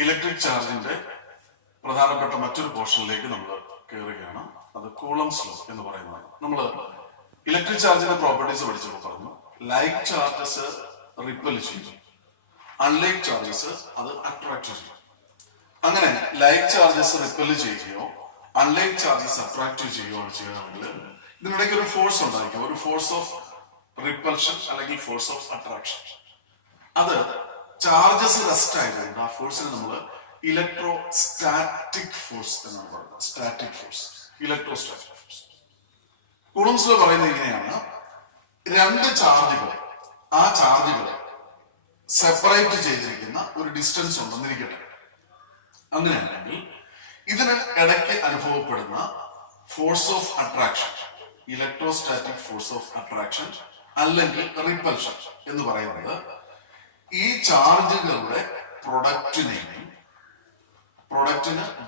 Electric ചാർജിന്റെ പ്രധാനപ്പെട്ട മറ്റൊരു പോർഷനിലേക്ക് നമ്മൾ കയറുകയാണ്. അത് കൂളംസ് ലോ എന്ന് പറയുന്നതാണ്. നമ്മൾ ഇലക്ട്രിക് ചാർജിന്റെ പ്രോപ്പർട്ടീസ് പഠിച്ചപ്പോൾ പറഞ്ഞു, ലൈക്ക് ചാർജസ് റിപ്പൽ ചെയ്യും, അൺലൈക്ക് ചാർജസ് അത് അട്രാക്ട് ചെയ്യും. അങ്ങനെ ലൈക്ക് ചാർജസ് റിപ്പൽ ചെയ്യുകയോ അൺലൈക്ക് ചാർജസ് അട്രാക്ട് ചെയ്യുകയോ ചെയ്യണമെങ്കിൽ ഇതിനിടയ്ക്ക് ഒരു ഫോഴ്സ് ഉണ്ടായിരിക്കും, ഒരു ഫോഴ്സ് ഓഫ് റിപ്പൽഷൻ അല്ലെങ്കിൽ ഫോഴ്സ് ഓഫ് അട്രാക്ഷൻ. അത് ചാർജസ് റെസ്റ്റ് ആയതുകൊണ്ട് ആ ഫോഴ്സിന് നമ്മൾ ഇലക്ട്രോസ്റ്റാറ്റിക് ഫോഴ്സ് എന്നാണ് പറയുന്നത്. Static force, electrostatic force. Coulomb's law പറയുന്നത് ഇങ്ങനെയാണ്: രണ്ട് ചാർജുകൾ, ആ ചാർജുകൾ സെപ്പറേറ്റ് ചെയ്തിരിക്കുന്ന ഒരു ഡിസ്റ്റൻസ് ഉണ്ടെന്നിരിക്കട്ടെ. അങ്ങനെയാണെങ്കിൽ ഇതിന് ഇടയ്ക്ക് അനുഭവപ്പെടുന്ന force of attraction, electrostatic force of attraction അല്ലെങ്കിൽ റിപ്പൽഷൻ എന്ന് പറയുന്നത് ഈ ചാർജുകളുടെ പ്രൊഡക്റ്റിന്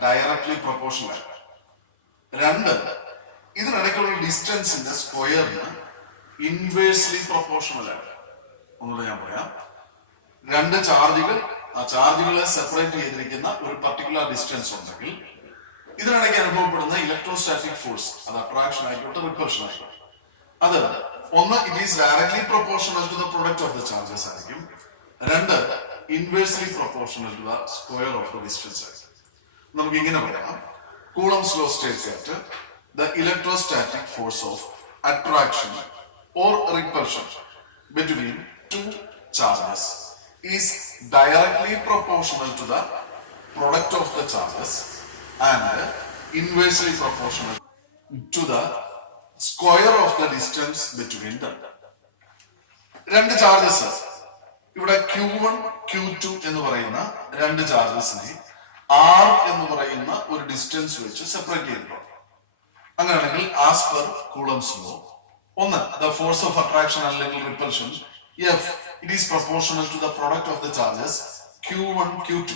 ഡയറക്ട്ലി പ്രൊപ്പോർഷണൽ ആണ്. രണ്ട്, ഇതിനിടയ്ക്കുള്ള ഡിസ്റ്റൻസിന്റെ സ്ക്വയറിന് ഇൻവേഴ്സ്ലി പ്രൊപ്പോർഷണൽ ആണ്. ഒന്നുകൂടെ ഞാൻ പറയാം. രണ്ട് ചാർജുകൾ, ആ ചാർജുകളെ സെപ്പറേറ്റ് ചെയ്തിരിക്കുന്ന ഒരു പർട്ടിക്കുലർ ഡിസ്റ്റൻസ് ഉണ്ടെങ്കിൽ ഇതിനിടയ്ക്ക് അനുഭവപ്പെടുന്ന ഇലക്ട്രോസ്റ്റാറ്റിക് ഫോഴ്സ്, അത് അട്രാക്ഷൻ ആയിക്കോട്ടെ റിപ്പൽഷൻ ആയിക്കോട്ടെ, അത് ഒന്ന് it is directly proportional to the product of the charges ആയിരിക്കും. രണ്ട്, inversely proportional to the square of the distance ആയിരിക്കും. നമുക്ക് ഇങ്ങനെ പറയാം: Coulomb's law states that the electrostatic force of attraction or repulsion between two charges is directly proportional to the product of the charges and inversely proportional to the square of the distance between them. രണ്ട് charges, ഇവിടെ Q1 Q2 എന്ന് പറയുന്ന രണ്ട് ചാർജസിനെ R എന്ന് പറയുന്ന ഒരു distance വെച്ച് separate ചെയ്തിട്ടുണ്ട്. അങ്ങനെയാണെങ്കിൽ ആസ് പെർ കൂളംസ് ലോ, ഒന്ന് ദ ഫോഴ്സ് ഓഫ് അട്രാക്ഷൻ അല്ലെങ്കിൽ repulsion F, it is proportional to the product of the charges Q1 Q2.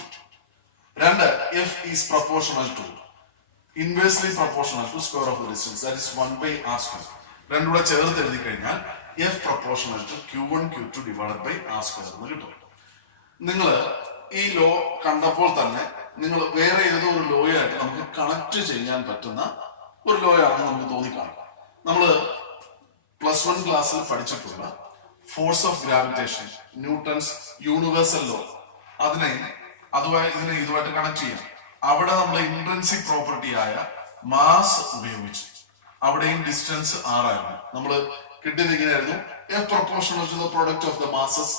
രണ്ട്, F is proportional to inversely proportional to square of the distance, that is 1/r². രണ്ടും കൂടെ ചേർത്ത് എഴുതി കഴിഞ്ഞാൽ F proportional to Q1 Q2 divided by r² എന്ന് കിട്ടും. നിങ്ങൾ ഈ ലോ കണ്ടപ്പോൾ തന്നെ നിങ്ങൾ വേറെ ഏതോ ഒരു ലോയായിട്ട് നമുക്ക് കണക്ട് ചെയ്യാൻ പറ്റുന്ന ഒരു ലോയാണെന്ന് നമുക്ക് തോന്നിക്കാണും. നമ്മൾ +1 ക്ലാസ്സിൽ പഠിച്ചിട്ടുള്ള force of gravitation, Newton's universal law, ഇതിനെ ഇതുമായിട്ട് കണക്ട് ചെയ്യാം. അവിടെ നമ്മൾ ഇൻട്രിൻസിക് പ്രോപ്പർട്ടി ആയ മാസ് ഉപയോഗിച്ചു. അവിടെയും ഡിസ്റ്റൻസ് r ആയിരുന്നു. നമ്മൾ കിട്ടിയത് ഇങ്ങനെയായിരുന്നു: F proportional to the product of the masses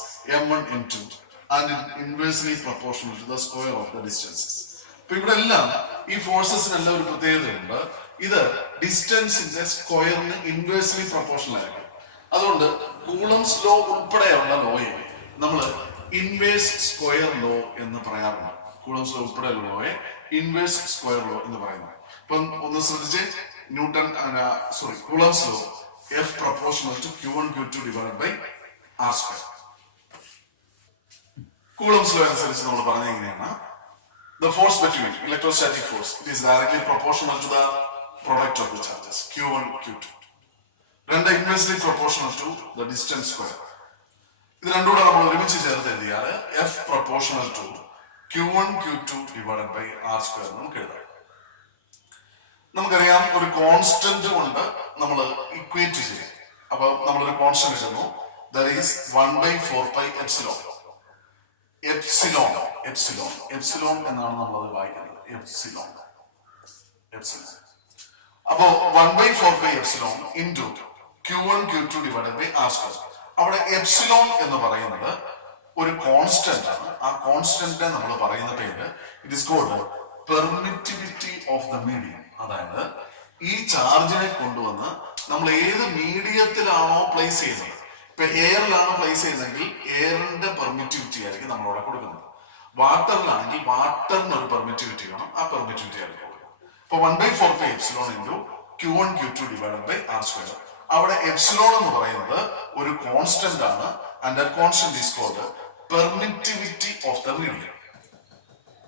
m1 m2 and inversely proportional to the square of the distances. ഇപ്പൊ ഇവിടെ എല്ലാം ഈ ഫോഴ്സസിനെല്ലാം ഒരു പ്രത്യേകതയുണ്ട്. ഇത് ഡിസ്റ്റൻസിന്റെ സ്ക്വയറിന് ഇൻവേഴ്സ്ലി പ്രൊപ്പോർഷണൽ ആയിരിക്കും. അതുകൊണ്ട് കൂളംസ് ലോ ഉൾപ്പെടെയുള്ള ലോയെ നമ്മൾ ഇൻവേഴ്സ് സ്ക്വയർ ലോ എന്ന് പറയാറുണ്ട്. കൂളംസ് ലോ ഉൾപ്പെടെയുള്ള ലോയെ ഇൻവേഴ്സ് സ്ക്വയർ ലോ എന്ന് പറയുന്നത്. ഇപ്പം ഒന്ന് ശ്രദ്ധിച്ച്, Coulomb's law F proportional to Q1 Q2 divided by r². Coulomb's law അനുസരിച്ച് നമ്മൾ പറഞ്ഞത് എങ്ങനെയാണ്: the force between electrostatic force, it is directly proportional to the product of the charges Q1 Q2. രണ്ട്, inversely proportional to the distance square. ഇത് രണ്ടും കൂടെ നമ്മൾ ഒരുമിച്ച് ചേർത്ത് എഴുതിയാൽ F proportional to Q1 Q2 divided by r² നമുക്ക് എഴുതാം. നമുക്കറിയാം, ഒരു കോൺസ്റ്റന്റ് കൊണ്ട് നമ്മൾ ഇക്വേറ്റ് ചെയ്യാം. അപ്പൊ നമ്മളൊരു കോൺസ്റ്റന്റ് ഇടുന്നു, that is 1/4π എപ്സിലോൺ എന്നാണ് നമ്മളത് വായിക്കുന്നത്. എപ്സിലോൺ. അപ്പോ 1/4π into Q1 Q2 divided by r². അവിടെ എപ്സിലോൺ എന്ന് പറയുന്നത് ഒരു കോൺസ്റ്റന്റ് ആണ്. ആ കോൺസ്റ്റന്റിനെ നമ്മൾ പറയുന്ന പേര് it is called permittivity of the medium. അതായത് ഈ ചാർജിനെ കൊണ്ടുവന്ന് നമ്മൾ ഏത് മീഡിയത്തിലാണോ പ്ലേസ് ചെയ്യുന്നത്, ഇപ്പൊ എയറിലാണോ പ്ലേസ് ചെയ്യുന്നതെങ്കിൽ എയറിന്റെ പെർമിറ്റിവിറ്റി ആയിരിക്കും നമ്മളവിടെ കൊടുക്കുന്നത്. വാട്ടറിലാണെങ്കിൽ വാട്ടറിന് ഒരു പെർമിറ്റിവിറ്റി വേണം, ആ പെർമിറ്റിവിറ്റി ആയിരിക്കും കൊടുക്കുന്നത്. ഇപ്പൊ 1/4π into Q1 Q2 divided by r². അവിടെ എപ്സിലോൺ എന്ന് പറയുന്നത് ഒരു കോൺസ്റ്റന്റ് ആണ്. And that constant is called permittivity of the medium.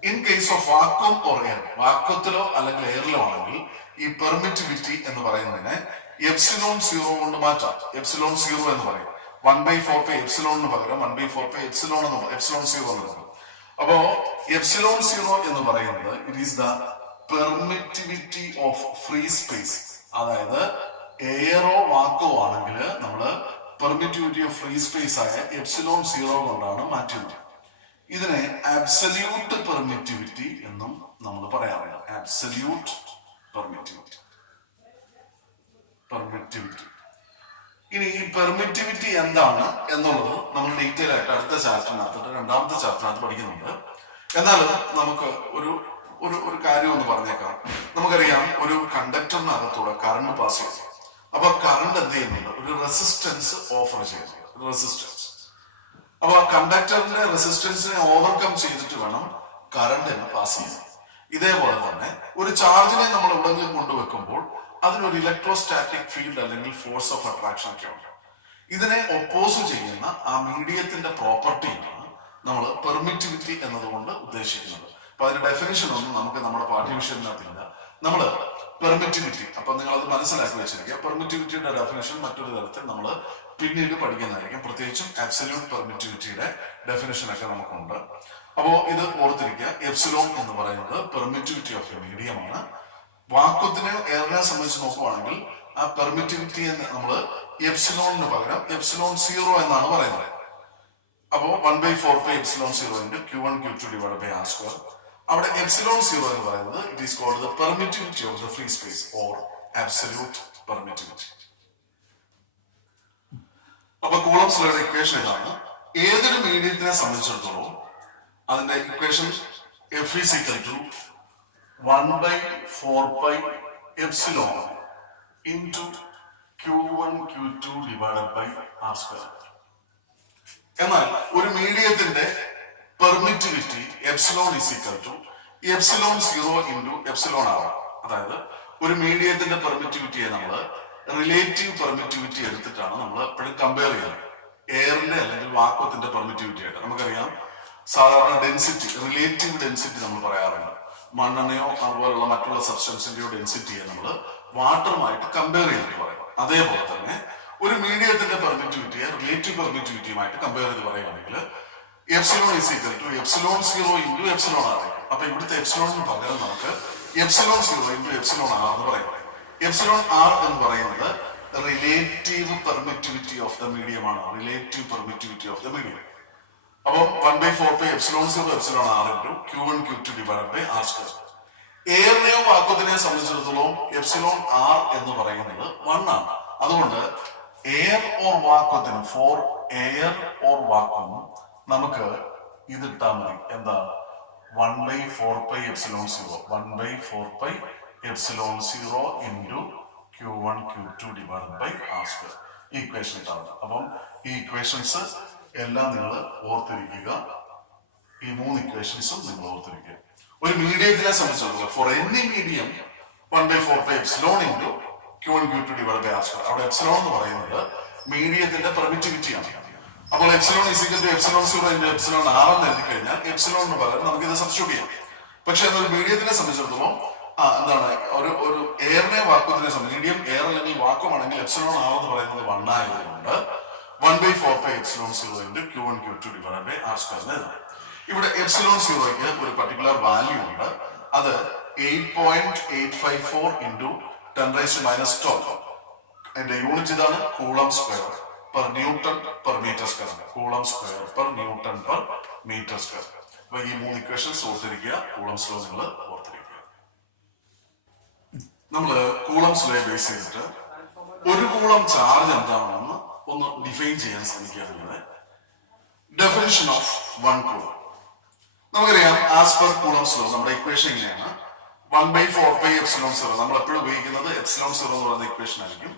In case of vacuum or air, വാക്വത്തിലോ അല്ലെങ്കിൽ എയറിലോ ആണെങ്കിൽ ഈ പെർമിറ്റിവിറ്റി എന്ന് പറയുന്നതിനെ എപ്സിലോൺ 0 കൊണ്ട് മാറ്റാം. എപ്സിലോൺ 0 എന്ന് പറയും. 1/4π എപ്സിലോണിന് പകരം 1/4π എപ്സിലോൺ 0 എന്ന് പറയും. അപ്പോ എപ്സിലോൺ സീറോ എന്ന് പറയുന്നത് it is the permittivity of free space. അതായത് എയറോ വാക്കോ ആണെങ്കിൽ നമ്മൾ പെർമിറ്റിവിറ്റി ഓഫ് ഫ്രീ സ്പേസ് ആയ എപ്സിലോൺ സീറോ കൊണ്ടാണ് മാറ്റുന്നത്. ഇതിനെ അബ്സല്യൂട്ട് പെർമിറ്റിവിറ്റി എന്നും നമ്മൾ പറയാറുണ്ട്. Absolute permittivity. ഇനി ഈ പെർമിറ്റിവിറ്റി എന്താണ് എന്നുള്ളത് നമ്മൾ ഡീറ്റെയിൽ ആയിട്ട് അടുത്ത ചാപ്റ്ററിനകത്ത്, രണ്ടാമത്തെ ചാപ്റ്ററിനകത്ത് പഠിക്കുന്നുണ്ട്. എന്നാലും നമുക്ക് ഒരു ഒരു ഒരു കാര്യം ഒന്ന് പറഞ്ഞേക്കാം. നമുക്കറിയാം, ഒരു കണ്ടക്ടറിനകത്തൂടെ കറണ്ട് പാസ് ചെയ്യുന്നു. അപ്പൊ കറണ്ട് എന്ത് ചെയ്യുന്നുണ്ട്? ഒരു റെസിസ്റ്റൻസ് ഓഫർ ചെയ്യുന്നു. റെസിസ്റ്റൻസ്. അപ്പൊ കണ്ടക്ടറിന്റെ റെസിസ്റ്റൻസിനെ ഓവർകം ചെയ്തിട്ട് വേണം കറണ്ടിന് പാസ് ചെയ്യാൻ. ഇതേപോലെ തന്നെ ഒരു ചാർജിനെ നമ്മൾ എവിടെയെങ്കിലും കൊണ്ടുവെക്കുമ്പോൾ അതിനൊരു ഇലക്ട്രോസ്റ്റാറ്റിക് ഫീൽഡ് അല്ലെങ്കിൽ ഫോഴ്സ് ഓഫ് അട്രാക്ഷൻ ഒക്കെ ഉണ്ട്. ഇതിനെ ഒപ്പോസ് ചെയ്യുന്ന ആ മീഡിയത്തിന്റെ പ്രോപ്പർട്ടിയാണ് നമ്മൾ പെർമിറ്റിവിറ്റി എന്നതുകൊണ്ട് ഉദ്ദേശിക്കുന്നത്. അപ്പൊ അതിന്റെ ഡെഫിനിഷൻ ഒന്നും നമുക്ക് നമ്മുടെ പാഠ്യവിഷയത്തിനകത്തില്ല. നമ്മൾ പെർമിറ്റിവിറ്റി, അപ്പൊ നിങ്ങൾ അത് മനസ്സിലാക്കി വെച്ചിരിക്കുക. പെർമിറ്റിവിറ്റിയുടെ ഡെഫിനിഷൻ മറ്റൊരു തരത്തിൽ നമ്മൾ പിന്നീട് പഠിക്കുന്നതായിരിക്കും. പ്രത്യേകിച്ചും അബ്സല്യൂട്ട് പെർമിറ്റിവിറ്റിയുടെ ഡെഫിനിഷൻ ഒക്കെ നമുക്കുണ്ട്. അപ്പോ ഇത് ഓർത്തിരിക്കുക. എപ്സിലോൺ എന്ന് പറയുന്നത് പെർമിറ്റിവിറ്റി ഓഫ് എ മീഡിയമാണ്. വാക്വത്തിനെ എയറിനെ സംബന്ധിച്ച് നോക്കുവാണെങ്കിൽ ആ പെർമിറ്റിവിറ്റി നമ്മൾ എപ്സിലോണിന് പകരം എപ്സിലോൺ സീറോ എന്നാണ് പറയുന്നത്. അപ്പോ 1/4 epsilon zero into Q1 Q2 divide by R square. അവിടെ എപ്സിലോൺ സീറോ എന്ന് പറയുന്നത് it is called the permittivity of the free space or absolute permittivity. അപ്പൊ കൂളംസ് ലോയുടെ ഇക്വേഷൻ ഇതാണ്. ഏതൊരു മീഡിയത്തിനെ സംബന്ധിച്ചിടത്തോളം അതിന്റെ equation F is equal to 1/4 epsilon into Q1 Q2 divided by R square. എന്നാൽ ഒരു മീഡിയത്തിന്റെ permittivity epsilon is equal to epsilon zero into epsilon r. അതായത് ഒരു മീഡിയത്തിന്റെ പെർമിറ്റിവിറ്റിയെ നമ്മൾ റിലേറ്റീവ് പെർമിറ്റിവിറ്റി എടുത്തിട്ടാണ് നമ്മൾ എപ്പോഴും കമ്പയർ ചെയ്യുന്നത്. എയറിന്റെ അല്ലെങ്കിൽ വാക്വത്തിന്റെ പെർമിറ്റിവിറ്റി ആയിട്ട് നമുക്കറിയാം. സാധാരണ ഡെൻസിറ്റി, റിലേറ്റീവ് ഡെൻസിറ്റി നമ്മൾ പറയാറുണ്ട്. മണ്ണെണ്ണയോ അതുപോലുള്ള മറ്റുള്ള സബ്സ്റ്റൻസിന്റെയോ ഡെൻസിറ്റിയെ നമ്മൾ വാട്ടറുമായിട്ട് കമ്പയർ ചെയ്തിട്ട് പറയും. അതേപോലെ തന്നെ ഒരു മീഡിയത്തിന്റെ പെർമിറ്റിവിറ്റിയെ റിലേറ്റീവ് പെർമിറ്റിവിറ്റിയുമായിട്ട് കമ്പയർ ചെയ്ത് പറയുകയാണെങ്കിൽ epsilon is equal to epsilon zero into epsilon R ആയിരിക്കും. അപ്പൊ ഇവിടുത്തെ എപ്സിലോണിന് പകരം നമുക്ക് epsilon zero into epsilon R എന്ന് പറയും. എപ്സിലോൺ ആർ എന്ന് പറയുന്നത് relative permittivity of the medium ആണ്. Relative permittivity of the medium. അപ്പം 1/4 epsilon zero epsilon R into Q1 Q2 divide by R square. എയറിനെയോ വാക്വത്തിനെയോ സംബന്ധിച്ചിടത്തോളം എപ്സിലോൺ ആർ എന്ന് പറയുന്നത് 1 ആണ്. അതുകൊണ്ട് എയർ ഓർ വാക്വത്തിന്, ഫോർ എയർ ഓർ വാക്വം, നമുക്ക് ഇത് ഇട്ടാൽ മതി. എന്താ? 1/4 epsilon zero. 1/4 epsilon zero into Q1 Q2 divide by R square. ഈ ഇക്വേഷൻ ഇട്ടാൽ മതി. അപ്പം ഈ ഇക്വേഷൻസ് എല്ലാം നിങ്ങൾ ഓർത്തിരിക്കുക. ഈ 3 ഇക്വേഷൻസും നിങ്ങൾ ഓർത്തിരിക്കുക. ഒരു മീഡിയത്തിനെ സംബന്ധിച്ചിടത്തോളം for any medium 1/4 epsilon into Q1 Q2 divide by R square. അവിടെ എപ്സിലോൺ എന്ന് പറയുന്നത് മീഡിയത്തിന്റെ പെർമിറ്റിവിറ്റിയാണ്. അപ്പോൾ epsilon is equal to epsilon zero into epsilon R എന്ന് എഴുതി കഴിഞ്ഞാൽ എപ്സിലോണിന് പകരം നമുക്ക് ഇത് സബ്സ്റ്റിറ്റ്യൂട്ട് ചെയ്യാം. പക്ഷെ എന്നൊരു മീഡിയത്തിനെ സംബന്ധിച്ചിടത്തോളം എന്താണ്, ഒരു എയറിനെ വാക്വത്തിനെ സംബന്ധിച്ച് മീഡിയം എയർ അല്ലെങ്കിൽ വാക്വം ആണെങ്കിൽ എപ്സിലോൺ ആർ എന്ന് പറയുന്നത് 1 ആയതുകൊണ്ട് 1/4 epsilon zero into Q1 Q2 divide by R square എന്ന് എഴുതാം. ഇവിടെ എപ്സിലോൺ സീറോയ്ക്ക് ഒരു പർട്ടിക്കുലർ വാല്യൂ ഉണ്ട്. അത് 8.854 ഇൻറ്റു 10⁻⁻12. അതിന്റെ യൂണിറ്റ് ഇതാണ്, coulomb square per newton per metre square. Coulomb square per newton per metre square. അപ്പൊ ഈ 3 ഇക്വേഷൻസ് ഓർത്തിരിക്കുക. കൂളംസ് ലോ നിങ്ങൾ ഓർത്തിരിക്കുക. നമ്മൾ കൂളംസ് ലോയെ ബേസ് ചെയ്തിട്ട് ഒരു കൂളം ചാർജ് എന്താണെന്ന് ഒന്ന് ഡിഫൈൻ ചെയ്യാൻ ശ്രമിക്കുക. ഡെഫിനിഷൻ ഓഫ് 1 കൂളം നമുക്കറിയാം. ആസ് പെർ കൂളംസ് ലോ നമ്മുടെ ഇക്വേഷൻ ഇങ്ങനെയാണ്. 1/4 എപ്സിലോൺ സീറോ. നമ്മൾ എപ്പോഴും ഉപയോഗിക്കുന്നത് എപ്സിലോൺ സീറോ എന്ന് പറയുന്ന ഇക്വേഷൻ ആയിരിക്കും.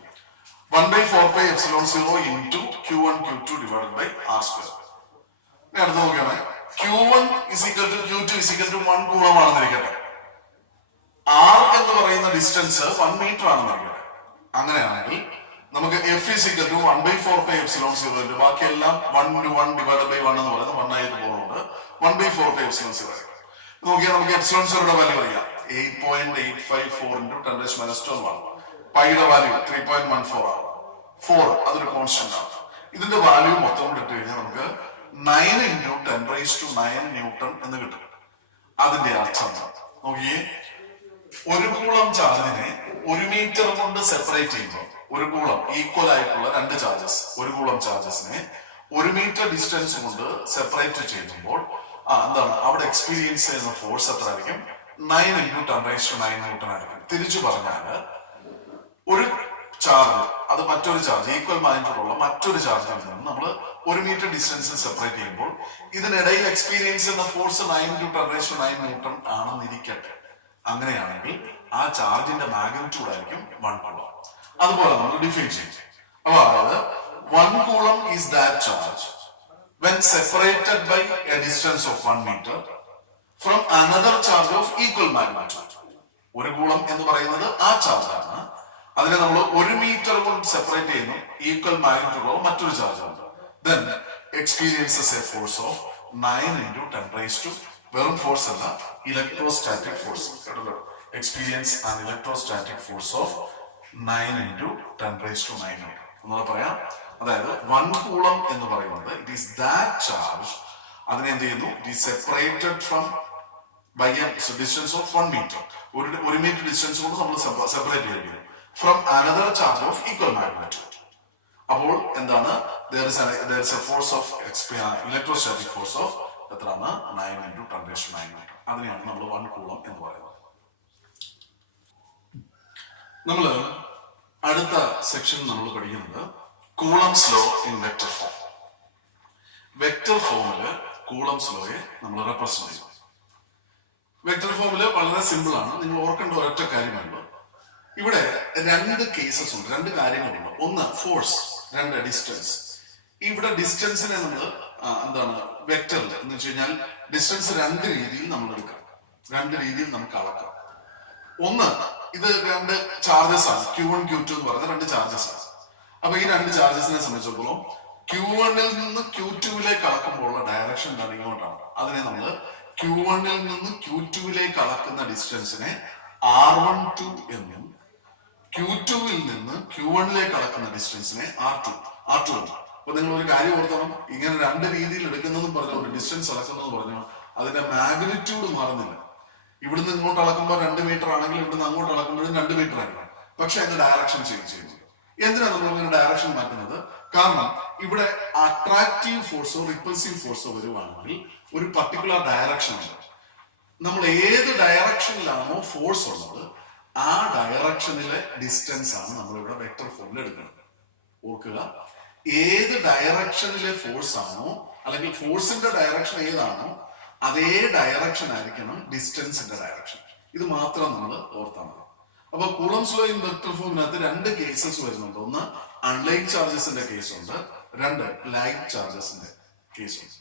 1/4 epsilon zero into Q1 Q2 divide by R square. അടുത്ത് നോക്കുകയാണ്. Q1 is equal to Q2 is equal to 1 കൂളമാണെന്നിരിക്കട്ടെ. R എന്ന് പറയുന്ന ഡിസ്റ്റൻസ് 1 മീറ്റർ ആണെന്നിരിക്കട്ടെ. അങ്ങനെയാണെങ്കിൽ നമുക്ക് F is equal to 1/4 epsilon zero into ബാക്കിയെല്ലാം 1 to 1 ഡിവൈഡ് ബൈ 1 എന്ന് പറയുന്നത് 1 ആയിട്ട് പോകുന്നുണ്ട്. 1/4 എപ്സിലോൺ സീറോ. നോക്കിയാൽ നമുക്ക് എപ്സിലോൺ സീറോയുടെ വാല്യൂ അറിയാം. 8.854 ഇൻറ്റു 10⁻12 ആണ്. പൈയുടെ വാല്യൂ 3.14 ആണ്. 4 അതൊരു കോൺസ്റ്റന്റ് ആണ്. ഇതിന്റെ വാല്യൂ മൊത്തം കൂടി ഇട്ട് കഴിഞ്ഞാൽ നമുക്ക് 9 ഇൻറ്റു 10⁻9 ന്യൂട്ടൺ എന്ന് കിട്ടും. മീറ്റർ കൊണ്ട് സെപ്പറേറ്റ് ചെയ്യുമ്പോൾ ഒരു കൂളം ഈക്വൽ ആയിട്ടുള്ള രണ്ട് ചാർജസ്, ഒരു കൂളം ചാർജസിനെ 1 മീറ്റർ ഡിസ്റ്റൻസ് കൊണ്ട് സെപ്പറേറ്റ് ചെയ്യുമ്പോൾ എന്താണ് അവിടെ എക്സ്പീരിയൻസ് ചെയ്യുന്ന ഫോഴ്സ് എത്ര ആയിരിക്കും? 9 × 10⁹ ന്യൂട്ടൺ ആയിരിക്കും. തിരിച്ചു പറഞ്ഞാല് ഒരു ചാർജ് അത് മറ്റൊരു ചാർജ് ഈക്വൽ മാഗ്നിറ്റ്യൂഡുള്ള മറ്റൊരു ചാർജിൽ നിന്ന് നമ്മൾ 1 മീറ്റർ ഡിസ്റ്റൻസിൽ സെപ്പറേറ്റ് ചെയ്യുമ്പോൾ ഇതിനിടയിൽ എക്സ്പീരിയൻസ് ചെയ്യുന്ന ഫോഴ്സ് 9 × 10⁹ ന്യൂട്ടൺ ആണെന്നിരിക്കട്ടെ. അങ്ങനെയാണെങ്കിൽ ആ ചാർജിന്റെ മാഗ്നിറ്റ്യൂഡ് ആയിരിക്കും 1 കൂളം. അതുപോലെ നമ്മൾ ഡിഫൈൻ ചെയ്യും. അപ്പൊ അതായത് 1 coulomb is that charge when separated by a distance of 1 meter from another charge of equal magnitude. ഒരു കൂളം എന്ന് പറയുന്നത് ആ ചാർജാണ്. അതിനെ നമ്മൾ 1 മീറ്റർ കൊണ്ട് സെപ്പറേറ്റ് ചെയ്യുന്നു, ഈക്വൽ മാഗ്നിറ്റ്യൂഡുള്ള മറ്റൊരു ചാർജ് ഉണ്ട്. Then experiences a force of 9 × 10⁻⁴ വെറും ഫോഴ്സ് അല്ല, electrostatic force. Experience and electrostatic force of 9 × 10⁻⁹ എന്നൂടെ പറയാം. അതായത് 1 കൂളം എന്ന് പറയുന്നത് ഇറ്റ് ഈസ് ദാറ്റ് ചാർജ്, അതിനെ എന്ത് ചെയ്യുന്നു, it is separated from by a distance of 1 metre, ഒരു മീറ്റർ ഡിസ്റ്റൻസ് കൊണ്ട് നമ്മൾ സെപ്പറേറ്റ് ചെയ്യുന്നു from another charge of equal magnitude. അപ്പോൾ എന്താണ്, there is a force of electrostatic force of എത്രയാണ്? 9 × 10⁻⁹. അതിനെയാണ് നമ്മൾ 1 കൂളം എന്ന് പറയുന്നത്. നമ്മൾ അടുത്ത സെക്ഷൻ നമ്മൾ പഠിക്കുന്നത് Coulomb's law in vector form. Vector ഫോമില് കൂളംസ് ലോയെ നമ്മൾ റെപ്രസെന്റ് ചെയ്യും. വെക്ടർ ഫോമില് വളരെ സിമ്പിൾ ആണ്. നിങ്ങൾ ഓർക്കേണ്ട ഒരൊറ്റ കാര്യമുണ്ട്. ഇവിടെ 2 കേസസ് ഉണ്ട്, 2 കാര്യങ്ങളുണ്ട്. ഒന്ന് ഫോഴ്സ്, 2 ഡിസ്റ്റൻസ്. ഇവിടെ ഡിസ്റ്റൻസിനെ നമ്മൾ എന്താണ് വെക്ടറിൽ എന്ന് വെച്ച് കഴിഞ്ഞാൽ ഡിസ്റ്റൻസ് 2 രീതിയിൽ നമ്മൾ എടുക്കാം, 2 രീതിയിൽ നമുക്ക് അളക്കാം. ഒന്ന്, ഇത് 2 ചാർജസ് ആണ്, Q1 Q2 എന്ന് പറയുന്ന 2 ചാർജസ് ആണ്. അപ്പൊ ഈ 2 ചാർജസിനെ സംബന്ധിച്ചിടത്തോളം Q1 നിന്ന് Q2 അളക്കുമ്പോഴുള്ള ഡയറക്ഷൻ എന്താണ്? ഇങ്ങോട്ടാണ്. അതിനെ നമ്മൾ Q1 നിന്ന് Q2 അളക്കുന്ന ഡിസ്റ്റൻസിനെ R12 എന്നും Q2 നിന്ന് Q1 അളക്കുന്ന ഡിസ്റ്റൻസിനെ R2 എന്നും. അപ്പൊ നിങ്ങൾ ഒരു കാര്യം ഓർത്തണം, ഇങ്ങനെ 2 രീതിയിൽ എടുക്കുന്നതെന്ന് പറഞ്ഞുകൊണ്ട് ഡിസ്റ്റൻസ് അളക്കുന്നതെന്ന് പറഞ്ഞു അതിന്റെ മാഗ്നിറ്റ്യൂഡ് മാറുന്നില്ല. ഇവിടുന്ന് ഇങ്ങോട്ട് അളക്കുമ്പോൾ 2 മീറ്റർ ആണെങ്കിൽ ഇവിടുന്ന് അങ്ങോട്ട് അളക്കുമ്പോഴും 2 മീറ്റർ ആയിരിക്കും. പക്ഷെ അതിന്റെ ഡയറക്ഷൻ ചേഞ്ച് ചെയ്യുന്നു. എന്തിനാണ് നമ്മൾ ഇങ്ങനെ ഡയറക്ഷൻ മാറ്റുന്നത്? കാരണം ഇവിടെ അട്രാക്റ്റീവ് ഫോഴ്സോ റിപ്പൾസീവ് ഫോഴ്സോ വരുവാണെങ്കിൽ ഒരു പർട്ടിക്കുലർ ഡയറക്ഷൻ ഉണ്ട്. നമ്മൾ ഏത് ഡയറക്ഷനിലാണോ ഫോഴ്സ് ഉള്ളത് ആ ഡയറക്ഷനിലെ ഡിസ്റ്റൻസ് ആണ് നമ്മൾ ഇവിടെ വെക്ടർ ഫോമിൽ എടുക്കുന്നത്. ഓർക്കുക, ഏത് ഡയറക്ഷനിലെ ഫോഴ്സ് ആണോ അല്ലെങ്കിൽ ഫോഴ്സിന്റെ ഡയറക്ഷൻ ഏതാണോ അതേ ഡയറക്ഷൻ ആയിരിക്കണം ഡിസ്റ്റൻസിന്റെ ഡയറക്ഷൻ. ഇത് മാത്രം നമ്മൾ ഓർത്താൽ മതി. അപ്പൊ കൂളംസ് ലോ ഇൻ വെക്ടർ ഫോമിനകത്ത് 2 കേസസ് വരുന്നുണ്ട്. ഒന്ന് അൺലൈക്ക് ചാർജസിന്റെ കേസ് ഉണ്ട്, 2 ലൈക്ക് ചാർജസിന്റെ കേസ് ഉണ്ട്.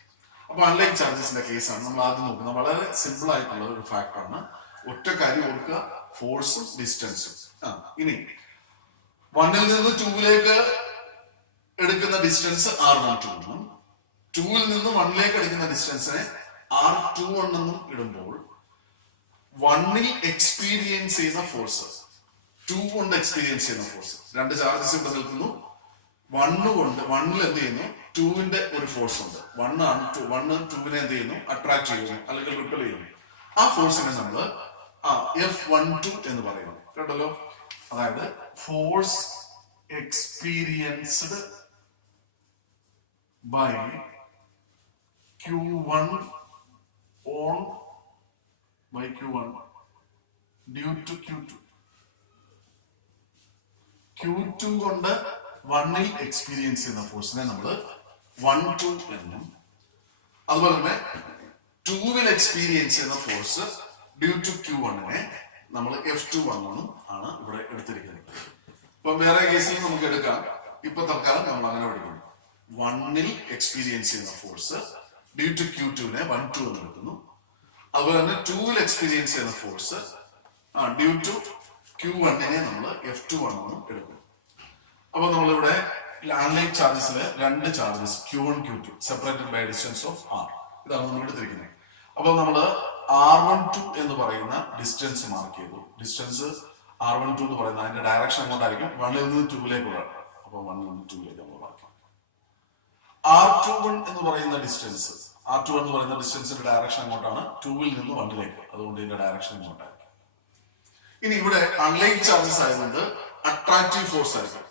അപ്പൊ അൺലൈക്ക് ചാർജസിന്റെ കേസാണ് നമ്മൾ ആദ്യം നോക്കുന്നത്. വളരെ സിമ്പിൾ ആയിട്ടുള്ള ഒരു ഫാക്ടർ ആണ്. ഒറ്റ കാര്യം ഓർക്കുക, ഫോഴ്സും ഡിസ്റ്റൻസും. ഇനി 1 നിന്ന് 2 എടുക്കുന്ന ഡിസ്റ്റൻസ് R12 എന്നും 2 നിന്ന് 1 എടുക്കുന്ന ഡിസ്റ്റൻസിനെ R21 എന്നും ഇടുമ്പോൾ 1 എക്സ്പീരിയൻസ് ചെയ്യുന്ന ഫോഴ്സ് 2 കൊണ്ട് എക്സ്പീരിയൻസ് ചെയ്യുന്ന ഫോഴ്സ്, 2 ചാർജസ് ഇവിടെ നിൽക്കുന്നു. 1 കൊണ്ട് 1 എന്ത് ചെയ്യുന്നു, 2 ഒരു ഫോഴ്സ് ഉണ്ട്. 1 2 എന്ത് ചെയ്യുന്നു, അട്രാക്ട് ചെയ്യുന്നു അല്ലെങ്കിൽ റിപ്പൽ ചെയ്യുന്നു. ആ ഫോഴ്സിനെ നമ്മൾ F12 എന്ന് പറയുന്നു. കേട്ടല്ലോ? അതായത് force experienced by Q1 on by Q1 due to Q2. Q2 കൊണ്ട് 1 എക്സ്പീരിയൻസ് ചെയ്യുന്ന ഫോഴ്സിനെ നമ്മൾ 1 2 എന്നും അതുപോലെ തന്നെ 2 എക്സ്പീരിയൻസ് ചെയ്യുന്ന ഫോഴ്സ് ഡ്യൂ ടു Q1 നമ്മൾ F21 എന്നും ആണ് ഇവിടെ എടുത്തിരിക്കുന്നത്. ഇപ്പൊ വേറെ കേസിൽ നമുക്ക് എടുക്കാം. ഇപ്പൊ തൽക്കാലം നമ്മൾ അങ്ങനെ പഠിക്കുന്നു. 1 എക്സ്പീരിയൻസ് ചെയ്യുന്ന ഫോഴ്സ് ഡ്യൂ ടു Q2 1 2 എന്ന് എടുക്കുന്നു. അതുപോലെ തന്നെ 2 എക്സ്പീരിയൻസ് ചെയ്യുന്ന ഫോഴ്സ് ഡ്യൂ ടു Q1 നമ്മൾ F21 എന്നും എടുക്കുന്നു. അപ്പൊ നമ്മളിവിടെ അൺലൈക്ക് ചാർജസിലെ 2 charges Q1 Q2 separated by distance of R, ഇതാണ് നമ്മൾ എടുത്തിരിക്കുന്നത്. അപ്പൊ നമ്മള് R12 എന്ന് പറയുന്ന ഡിസ്റ്റൻസ് മാർക്ക് ചെയ്തു. ഡിസ്റ്റൻസ് R12 എന്ന് പറയുന്ന അതിന്റെ ഡയറക്ഷൻ എങ്ങോട്ടായിരിക്കും, 1 നിന്ന് 2 അപ്പൊ 1 നിന്ന് 2 നമ്മൾ മാർക്ക് ചെയ്യും. R21 എന്ന് പറയുന്ന ഡിസ്റ്റൻസ്, R21 എന്ന് പറയുന്ന ഡിസ്റ്റൻസിന്റെ ഡയറക്ഷൻ എങ്ങോട്ടാണ്, 2 നിന്ന് 1 അതുകൊണ്ട് ഇതിന്റെ ഡയറക്ഷൻ എങ്ങോട്ടായിരിക്കും. ഇനി ഇവിടെ അൺലൈക്ക് ചാർജസ് ആയതുകൊണ്ട് അട്രാക്റ്റീവ് ഫോഴ്സ് ആയിരിക്കും.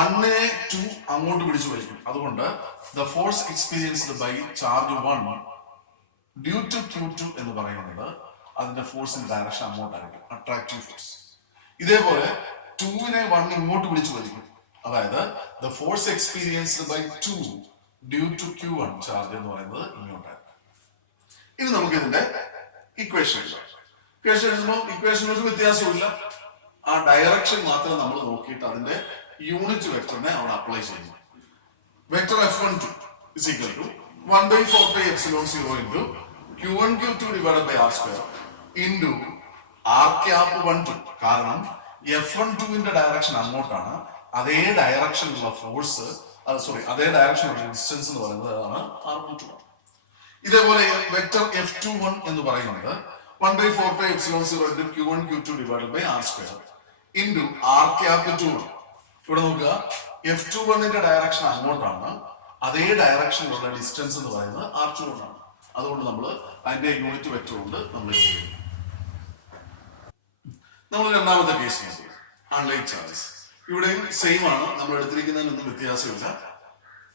1നെ 2 അങ്ങോട്ട് പിടിച്ചു വലിക്കും. അതുകൊണ്ട് the force experienced by charge 1 due to Q2 എന്ന് പറയുന്നത് അതിന്റെ ഫോഴ്സിന്റെ ഡയറക്ഷൻ അങ്ങോട്ടായിരിക്കും, അട്രാക്റ്റീവ് ഫോഴ്സ്. ഇതേപോലെ 2നെ 1 ഇങ്ങോട്ട് പിടിച്ചു വലിക്കും. അതായത് the force experienced by 2 due to Q1 charge എന്ന് പറയുന്നത് ഇങ്ങോട്ടായിരിക്കും. ഇനി നമുക്ക് ഇതിന്റെ ഇക്വേഷൻ എഴുതുമ്പോൾ ഇക്വേഷൻ ഒരു വ്യത്യാസമില്ല. ആ ഡയറക്ഷൻ മാത്രം നമ്മൾ നോക്കിയിട്ട് അതിന്റെ യൂണിറ്റ് വെക്ടറിനെ അവിടെ അപ്ലൈ ചെയ്യുന്നു. Vector F12 is equal to 1/4πε0 into Q1 Q2 divided by R square into R cap 12. കാരണം F12ന്റെ ഡയറക്ഷൻ അങ്ങോട്ടാണ്, അതേ ഡയറക്ഷനിലുള്ള ഫോഴ്സ്, അതേ ഡയറക്ഷനിലുള്ള ഡിസ്റ്റൻസ് എന്ന് പറയുന്നത് R12. ഇതേപോലെ വെക്ടർ F21 എന്ന് പറയുന്നത് 1/4πε0 into Q1 Q2 divided by R square into R cap 21. ഇവിടെ നോക്കുക, F21ന്റെ ഡയറക്ഷൻ അങ്ങോട്ടാണ്, അതേ ഡയറക്ഷനിലുള്ള ഡിസ്റ്റൻസ് എന്ന് പറയുന്നത് R21 ആണ്. അതുകൊണ്ട് നമ്മൾ അതിന്റെ യൂണിറ്റ് വെക്ടർ കൊണ്ട് നമ്മൾ ചെയ്യുന്നു. നമ്മൾ രണ്ടാമത്തെ കേസ് നോക്കുക, അൺലൈക്ക് ചാർജസ്. ഇവിടെയും സെയിം ആണ്, നമ്മൾ എടുത്തിരിക്കുന്നതിനൊന്നും വ്യത്യാസമില്ല.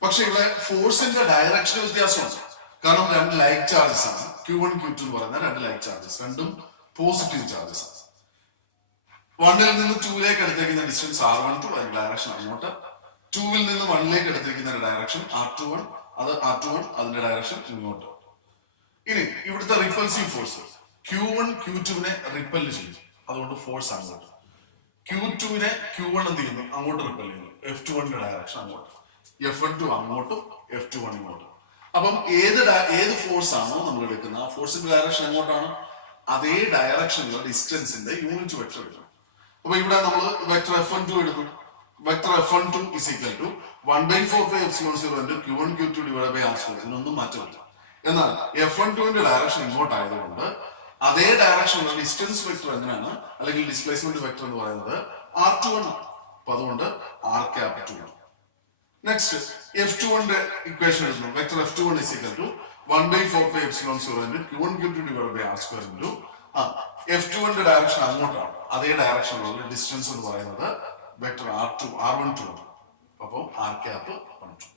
പക്ഷെ ഇവിടെ ഫോഴ്സിന്റെ ഡയറക്ഷൻ വ്യത്യാസമുണ്ട്. കാരണം രണ്ട് ലൈക്ക് ചാർജസ് ആണ്. Q1 Q2 എന്ന് പറയുന്ന രണ്ട് ലൈക്ക് ചാർജസ്, രണ്ടും പോസിറ്റീവ് ചാർജസ് ആണ്. 1ൽ നിന്ന് 2ലേക്ക് എടുത്തിരിക്കുന്ന ഡിസ്റ്റൻസ് R12, അതിന്റെ ഡയറക്ഷൻ അങ്ങോട്ട്. 2ൽ നിന്ന് 1ലേക്ക് എടുത്തിരിക്കുന്ന ഡയറക്ഷൻ R21, അത് R21, അതിന്റെ ഡയറക്ഷൻ ഇങ്ങോട്ട്. ഇനി ഇവിടുത്തെ റിപ്പൽസീവ് ഫോഴ്സ് Q1 Q2നെ റിപ്പൽ ചെയ്യും, അതുകൊണ്ട് ഫോഴ്സ് അങ്ങോട്ട്. Q2നെ Q1 എന്ത് ചെയ്യുന്നു, അങ്ങോട്ട് റിപ്പൽ ചെയ്യുന്നു, F21ന്റെ ഡയറക്ഷൻ അങ്ങോട്ട്. F12 അങ്ങോട്ടും F21 ഇങ്ങോട്ടും. അപ്പം ഏത് ഫോഴ്സ് ആണോ നമ്മൾ എടുക്കുന്നത്, ആ ഫോഴ്സിന്റെ ഡയറക്ഷൻ എങ്ങോട്ടാണ്, അതേ ഡയറക്ഷനിലുള്ള ഡിസ്റ്റൻസിന്റെ യൂണിറ്റ് വെക്ടർ എടുക്കണം. അപ്പൊ ഇവിടെ നമ്മൾ വെക്ടർ F12 എടുക്കും. Vector F12 is equal to 1/4πε0 into Q1 Q2 divided by R square. ഇതിനൊന്നും മാറ്റമില്ല. എന്നാൽ F12ന്റെ ഡയറക്ഷൻ ഇങ്ങോട്ടായതുകൊണ്ട് അതേ ഡയറക്ഷനുള്ള ഡിസ്റ്റൻസ് വെക്ടർ എങ്ങനെയാണ്, അല്ലെങ്കിൽ ഡിസ്പ്ലേസ്മെന്റ് വെക്ടർ എന്ന് പറയുന്നത് R21 ആണ്. അപ്പൊ അതുകൊണ്ട് R cap 2. നെക്സ്റ്റ് F21ന്റെ ഇക്വേഷൻ എഴുതുന്നു. Vector F21 is equal to 1/4πε0 into Q1 Q2 divided by R square into F21ന്റെ ഡയറക്ഷൻ അങ്ങോട്ടാണ്, അതേ ഡയറക്ഷനിലുള്ള ഡിസ്റ്റൻസ് എന്ന് പറയുന്നത് വെക്ടർ R12 ആണ്. അപ്പോൾ R cap 12.